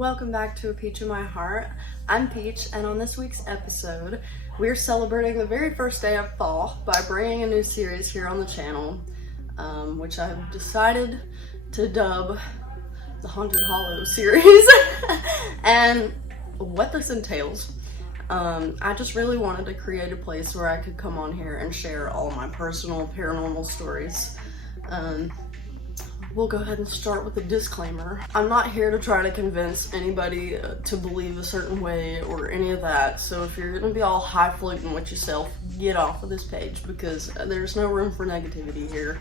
Welcome back to A Peach in My Heart. I'm Peach, and on this week's episode, we're celebrating the very first day of fall by bringing a new series here on the channel, which I've decided to dub the Haunted Hollow series. And what this entails, I just really wanted to create a place where I could come on here and share all my personal paranormal stories. We'll go ahead and start with a disclaimer. I'm not here to try to convince anybody to believe a certain way or any of that. So if you're gonna be all highfalutin with yourself, get off of this page because there's no room for negativity here.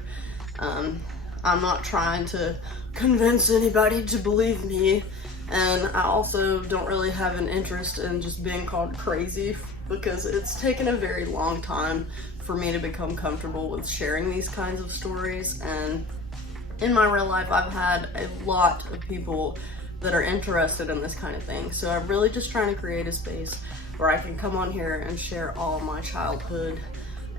I'm not trying to convince anybody to believe me. And I also don't really have an interest in just being called crazy because it's taken a very long time for me to become comfortable with sharing these kinds of stories. And in my real life, I've had a lot of people that are interested in this kind of thing. So I'm really just trying to create a space where I can come on here and share all my childhood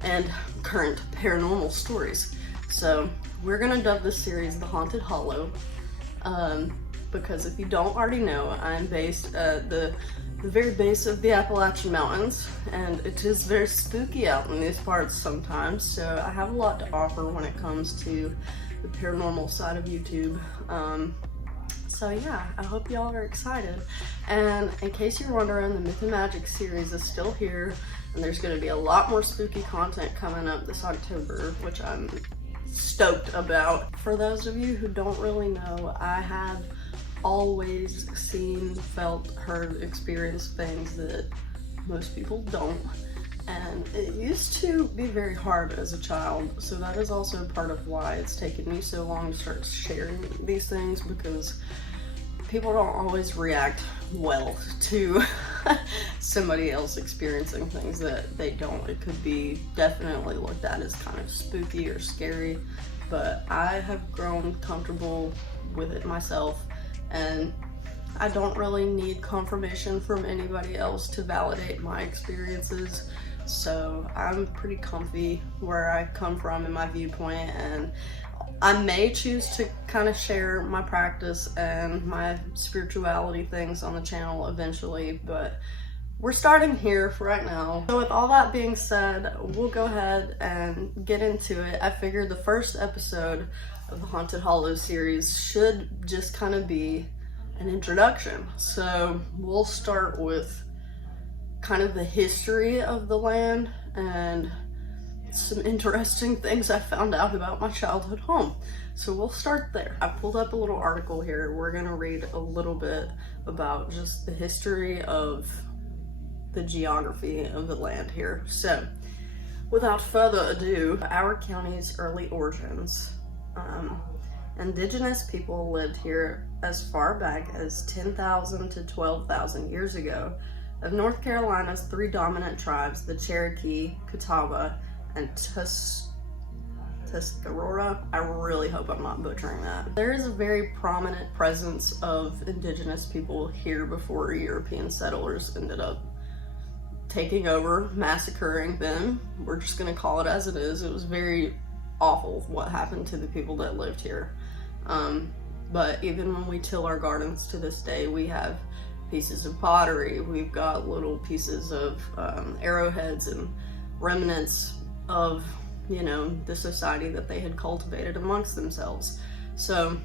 and current paranormal stories. So we're gonna dub this series The Haunted Hollow, because if you don't already know, I'm based at the very base of the Appalachian Mountains, and it is very spooky out in these parts sometimes. So I have a lot to offer when it comes to the paranormal side of YouTube. So yeah, I hope y'all are excited. And in case you're wondering, the Myth and Magic series is still here, and there's going to be a lot more spooky content coming up this October, which I'm stoked about. For those of you who don't really know, I have always seen, felt, heard, experienced things that most people don't. And it used to be very hard as a child, so that is also part of why it's taken me so long to start sharing these things, because people don't always react well to somebody else experiencing things that they don't. It could be definitely looked at as kind of spooky or scary, but I have grown comfortable with it myself, and I don't really need confirmation from anybody else to validate my experiences. So I'm pretty comfy where I come from in my viewpoint, and I may choose to kind of share my practice and my spirituality things on the channel eventually, but we're starting here for right now. So with all that being said, we'll go ahead and get into it. I figured the first episode of the Haunted Hollow series should just kind of be an introduction. So we'll start with kind of the history of the land and some interesting things I found out about my childhood home. So we'll start there. I pulled up a little article here. We're gonna read a little bit about just the history of the geography of the land here. So without further ado, our county's early origins. Indigenous people lived here as far back as 10,000 to 12,000 years ago. Of North Carolina's three dominant tribes, the Cherokee, Catawba, and Tuscarora. I really hope I'm not butchering that. There is a very prominent presence of indigenous people here before European settlers ended up taking over, massacring them. We're just gonna call it as it is. It was very awful what happened to the people that lived here. But even when we till our gardens to this day, we have pieces of pottery, we've got little pieces of arrowheads and remnants of, you know, the society that they had cultivated amongst themselves. So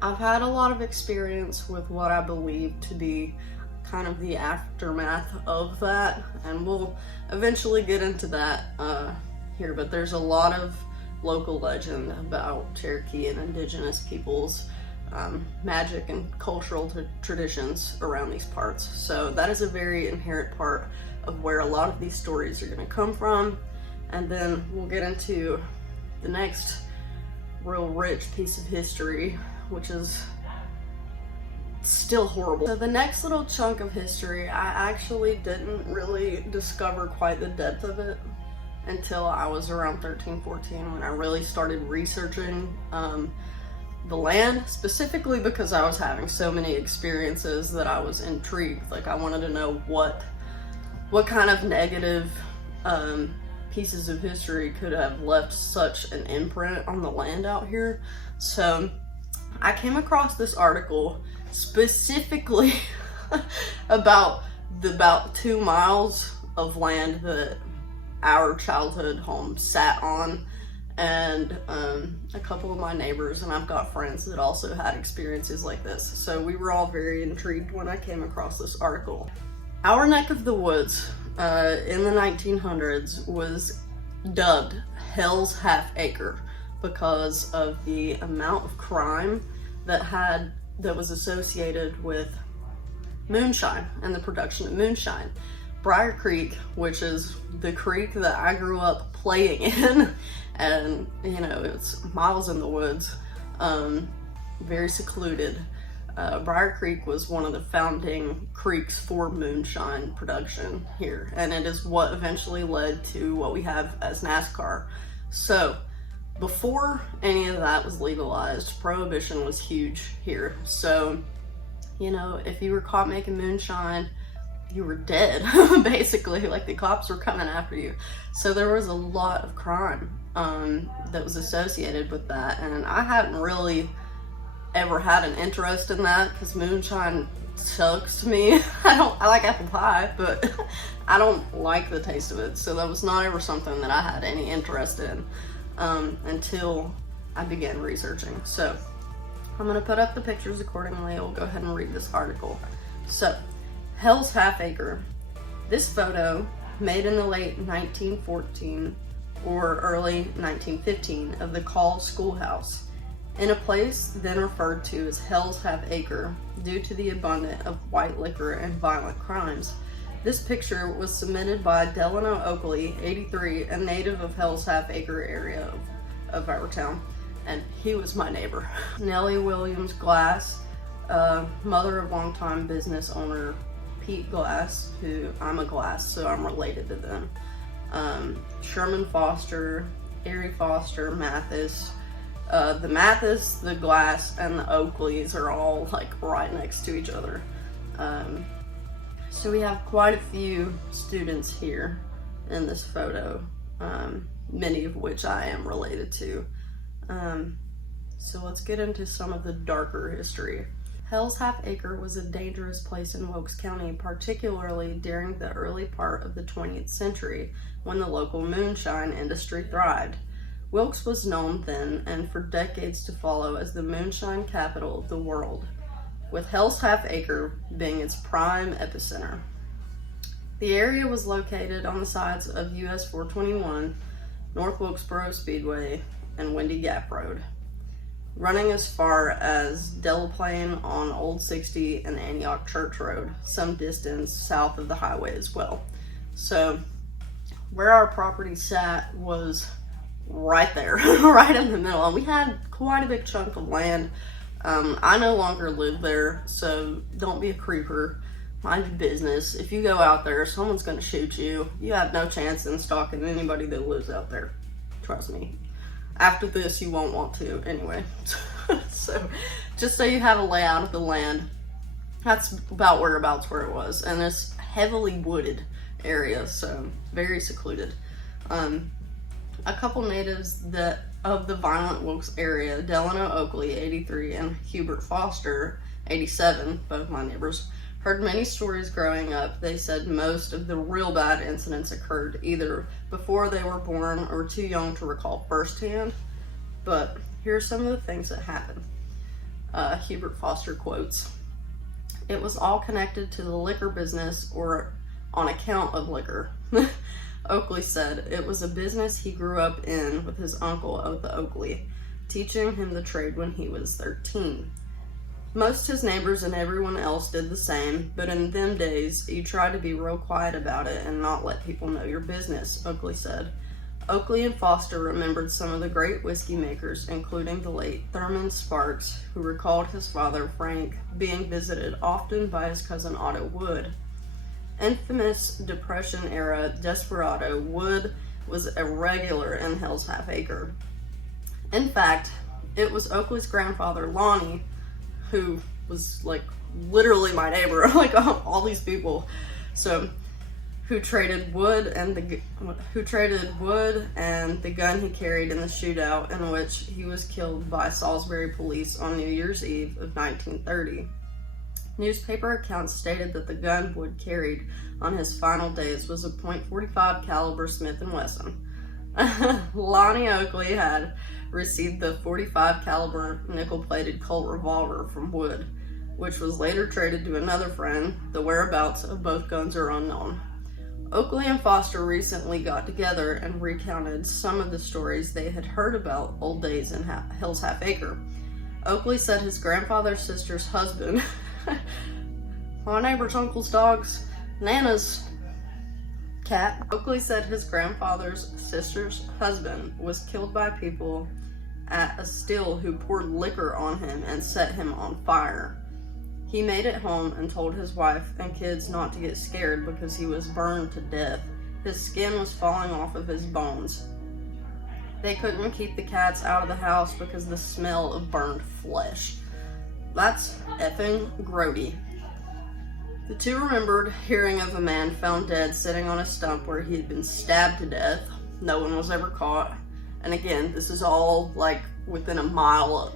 I've had a lot of experience with what I believe to be kind of the aftermath of that, and we'll eventually get into that here, but there's a lot of local legend about Cherokee and indigenous peoples magic and cultural traditions around these parts. So that is a very inherent part of where a lot of these stories are going to come from. And then we'll get into the next real rich piece of history, which is still horrible. So the next little chunk of history, I actually didn't really discover quite the depth of it until I was around 13, 14, when I really started researching the land, specifically because I was having so many experiences that I was intrigued. Like, I wanted to know what kind of negative pieces of history could have left such an imprint on the land out here. So I came across this article specifically about 2 miles of land that our childhood home sat on, and a couple of my neighbors, and I've got friends that also had experiences like this. So we were all very intrigued when I came across this article. Our neck of the woods in the 1900s was dubbed Hell's Half Acre because of the amount of crime that was associated with moonshine and the production of moonshine. Briar Creek, which is the creek that I grew up playing in, and you know, it's miles in the woods, very secluded. Briar Creek was one of the founding creeks for moonshine production here, and it is what eventually led to what we have as NASCAR. So before any of that was legalized, prohibition was huge here. So, you know, if you were caught making moonshine, you were dead, basically. Like, the cops were coming after you. So there was a lot of crime that was associated with that, and I hadn't really ever had an interest in that because moonshine sucks to me. I like apple pie, but I don't like the taste of it. So that was not ever something that I had any interest in until I began researching. So I'm gonna put up the pictures accordingly. We'll go ahead and read this article. So, Hell's Half Acre. This photo, made in the late 1914 or early 1915, of the Call Schoolhouse, in a place then referred to as Hell's Half Acre due to the abundance of white liquor and violent crimes. This picture was submitted by Delano Oakley, 83, a native of Hell's Half Acre area of our town, and he was my neighbor. Nellie Williams Glass, mother of longtime business owner Pete Glass, who I'm a Glass, so I'm related to them. Sherman Foster, Erie Foster, Mathis. The Mathis, the Glass, and the Oakleys are all like right next to each other. So we have quite a few students here in this photo, many of which I am related to. So let's get into some of the darker history. Hell's Half Acre was a dangerous place in Wilkes County, particularly during the early part of the 20th century when the local moonshine industry thrived. Wilkes was known then and for decades to follow as the moonshine capital of the world, with Hell's Half Acre being its prime epicenter. The area was located on the sides of US 421, North Wilkesboro Speedway, and Windy Gap Road, running as far as Delaplane on Old 60 and Antioch Church Road, some distance south of the highway as well. So where our property sat was right there, right in the middle, and we had quite a big chunk of land. I no longer live there, so don't be a creeper. Mind your business. If you go out there, someone's gonna shoot you. You have no chance in stalking anybody that lives out there. Trust me. After this, you won't want to anyway. So, just so you have a layout of the land, that's about whereabouts where it was. And it's heavily wooded area, so very secluded. A couple natives of the violent Wilkes area, Delano Oakley, 83, and Hubert Foster, 87, both my neighbors, heard many stories growing up. They said most of the real bad incidents occurred either before they were born or too young to recall firsthand. But here are some of the things that happened. Hubert Foster quotes, "It was all connected to the liquor business or on account of liquor." Oakley said it was a business he grew up in with his uncle, Otha Oakley, teaching him the trade when he was 13. Most his neighbors and everyone else did the same, but in them days, you try to be real quiet about it and not let people know your business, Oakley said. Oakley and Foster remembered some of the great whiskey makers, including the late Thurman Sparks, who recalled his father, Frank, being visited often by his cousin Otto Wood. Infamous Depression-era desperado, Wood was a regular in Hell's Half Acre. In fact, it was Oakley's grandfather, Lonnie, who was like literally my neighbor, like all these people. So, who traded Wood and the gun he carried in the shootout in which he was killed by Salisbury police on New Year's Eve of 1930. Newspaper accounts stated that the gun Wood carried on his final days was a .45 caliber Smith & Wesson. Lonnie Oakley had received the .45 caliber nickel-plated Colt revolver from Wood, which was later traded to another friend. The whereabouts of both guns are unknown. Oakley and Foster recently got together and recounted some of the stories they had heard about old days in Hell's Half Acre. Oakley said his grandfather's sister's husband, my neighbor's uncle's dog's Nana's cat. Oakley said his grandfather's sister's husband was killed by people at a still who poured liquor on him and set him on fire. He made it home and told his wife and kids not to get scared because he was burned to death. His skin was falling off of his bones. They couldn't keep the cats out of the house because of the smell of burned flesh. That's effing grody. The two remembered hearing of a man found dead sitting on a stump where he had been stabbed to death. No one was ever caught. And again, this is all like within a mile of,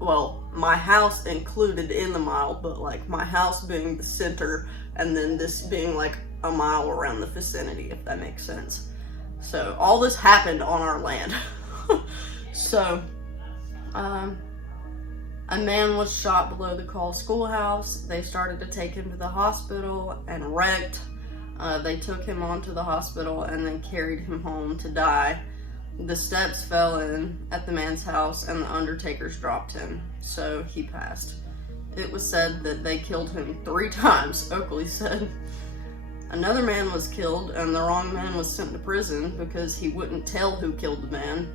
well, my house included in the mile, but like my house being the center and then this being like a mile around the vicinity, if that makes sense. So all this happened on our land. So, a man was shot below the Call schoolhouse. They started to take him to the hospital and wrecked. They took him on to the hospital and then carried him home to die. The steps fell in at the man's house and the undertakers dropped him, so he passed. It was said that they killed him 3 times, Oakley said. Another man was killed and the wrong man was sent to prison because he wouldn't tell who killed the man.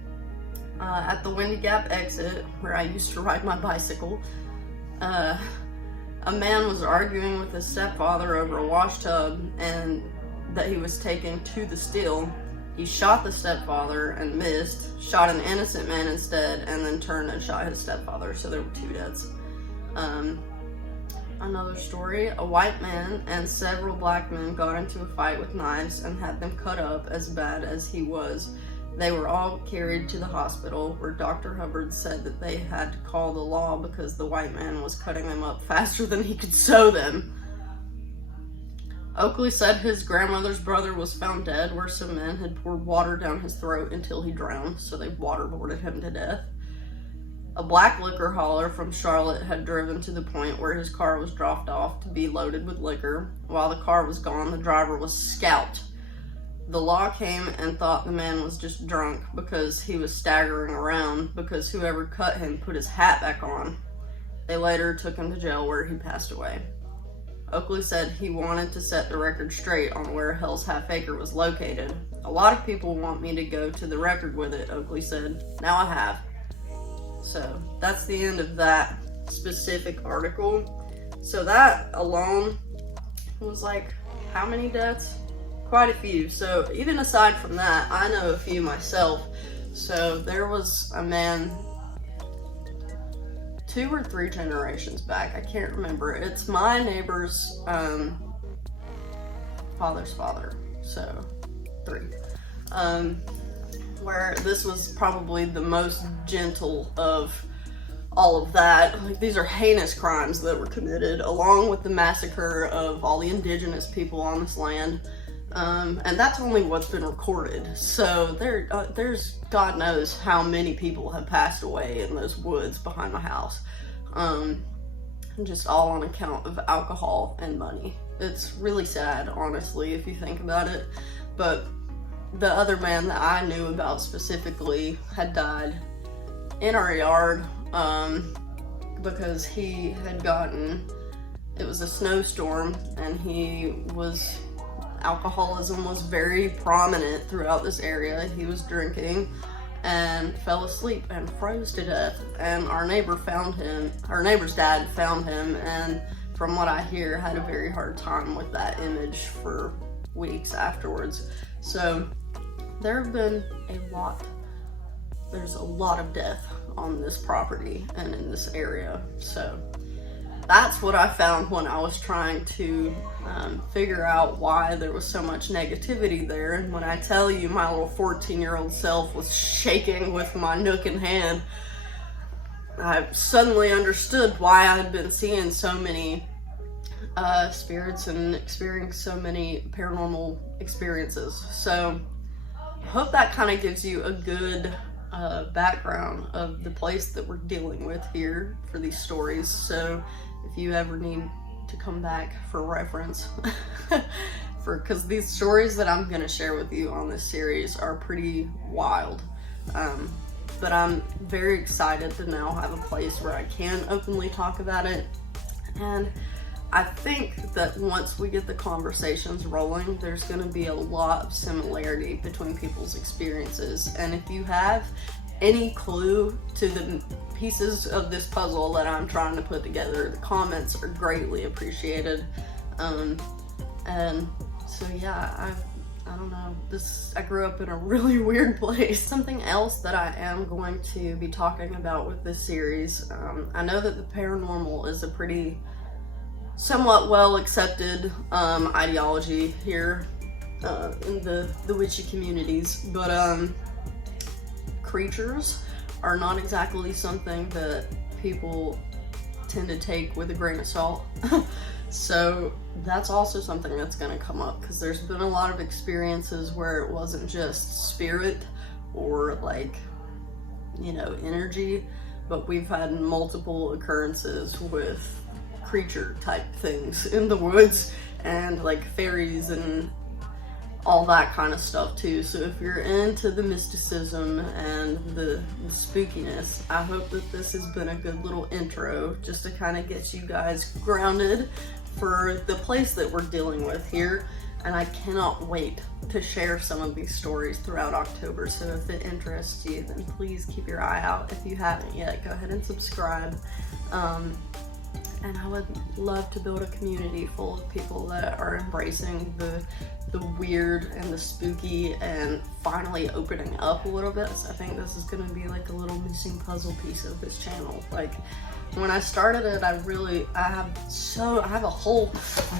At the Windy Gap exit, where I used to ride my bicycle, a man was arguing with his stepfather over a wash tub and that he was taken to the still. He shot the stepfather and missed, shot an innocent man instead, and then turned and shot his stepfather, so there were 2 deaths. Another story, a white man and several black men got into a fight with knives and had them cut up as bad as he was. They were all carried to the hospital, where Dr. Hubbard said that they had to call the law because the white man was cutting them up faster than he could sew them. Oakley said his grandmother's brother was found dead where some men had poured water down his throat until he drowned, so they waterboarded him to death. A black liquor hauler from Charlotte had driven to the point where his car was dropped off to be loaded with liquor. While the car was gone, the driver was scalped. The law came and thought the man was just drunk because he was staggering around because whoever cut him put his hat back on. They later took him to jail where he passed away. Oakley said he wanted to set the record straight on where Hell's Half Acre was located. A lot of people want me to go to the record with it, Oakley said. Now I have. So that's the end of that specific article. So that alone was like, how many deaths? Quite a few. So even aside from that, I know a few myself. So there was a man 2 or 3 generations back, I can't remember. It's my neighbor's father's father, so 3. Where this was probably the most gentle of all of that. Like, these are heinous crimes that were committed, along with the massacre of all the indigenous people on this land. And that's only what's been recorded. So there's God knows how many people have passed away in those woods behind my house. Just all on account of alcohol and money. It's really sad, honestly, if you think about it. But the other man that I knew about specifically had died in our yard, because he had gotten, it was a snowstorm, and alcoholism was very prominent throughout this area. He was drinking and fell asleep and froze to death. And our neighbor's dad found him, and from what I hear, had a very hard time with that image for weeks afterwards. So there's a lot of death on this property and in this area. So that's what I found when I was trying to figure out why there was so much negativity there. And when I tell you my little 14-year-old self was shaking with my nook in hand, I suddenly understood why I had been seeing so many spirits and experienced so many paranormal experiences. So I hope that kind of gives you a good background of the place that we're dealing with here for these stories. So if you ever need to come back for reference, because these stories that I'm gonna share with you on this series are pretty wild. But I'm very excited to now have a place where I can openly talk about it. And I think that once we get the conversations rolling, there's going to be a lot of similarity between people's experiences. And if you have any clue to the pieces of this puzzle that I'm trying to put together, the comments are greatly appreciated. And so yeah, I don't know, I grew up in a really weird place. Something else that I am going to be talking about with this series, I know that the paranormal is a pretty somewhat well accepted ideology here in the witchy communities, but creatures are not exactly something that people tend to take with a grain of salt. So that's also something that's going to come up, because there's been a lot of experiences where it wasn't just spirit or like, you know, energy, but we've had multiple occurrences with creature type things in the woods, and like fairies and all that kind of stuff too. So if you're into the mysticism and the spookiness, I hope that this has been a good little intro just to kind of get you guys grounded for the place that we're dealing with here. And I cannot wait to share some of these stories throughout October. So if it interests you, then please keep your eye out. If you haven't yet, go ahead and subscribe. And I would love to build a community full of people that are embracing the weird and the spooky and finally opening up a little bit. So I think this is gonna be like a little missing puzzle piece of this channel. Like when I started it, I have a whole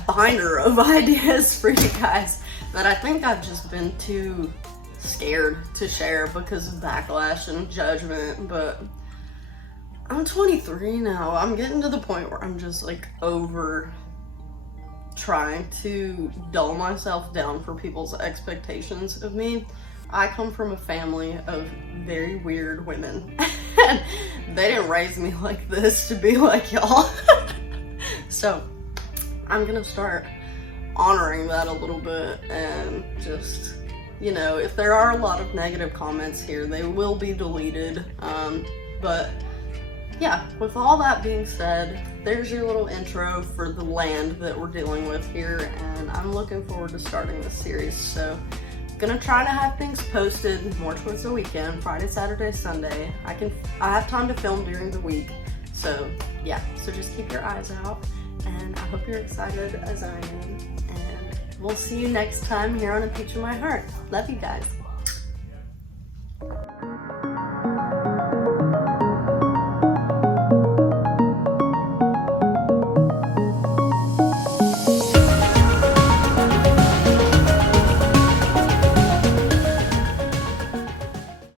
binder of ideas for you guys that I think I've just been too scared to share because of backlash and judgment. But I'm 23 now. I'm getting to the point where I'm just like over trying to dull myself down for people's expectations of me. I come from a family of very weird women. And they didn't raise me like this to be like y'all. So I'm gonna start honoring that a little bit, and just, you know, if there are a lot of negative comments here, they will be deleted. But yeah, with all that being said, there's your little intro for the land that we're dealing with here, and I'm looking forward to starting this series. So gonna try to have things posted more towards the weekend, Friday, Saturday, Sunday. I have time to film during the week. So yeah, so just keep your eyes out, and I hope you're excited as I am, and we'll see you next time here on A Peach in My Heart. Love you guys.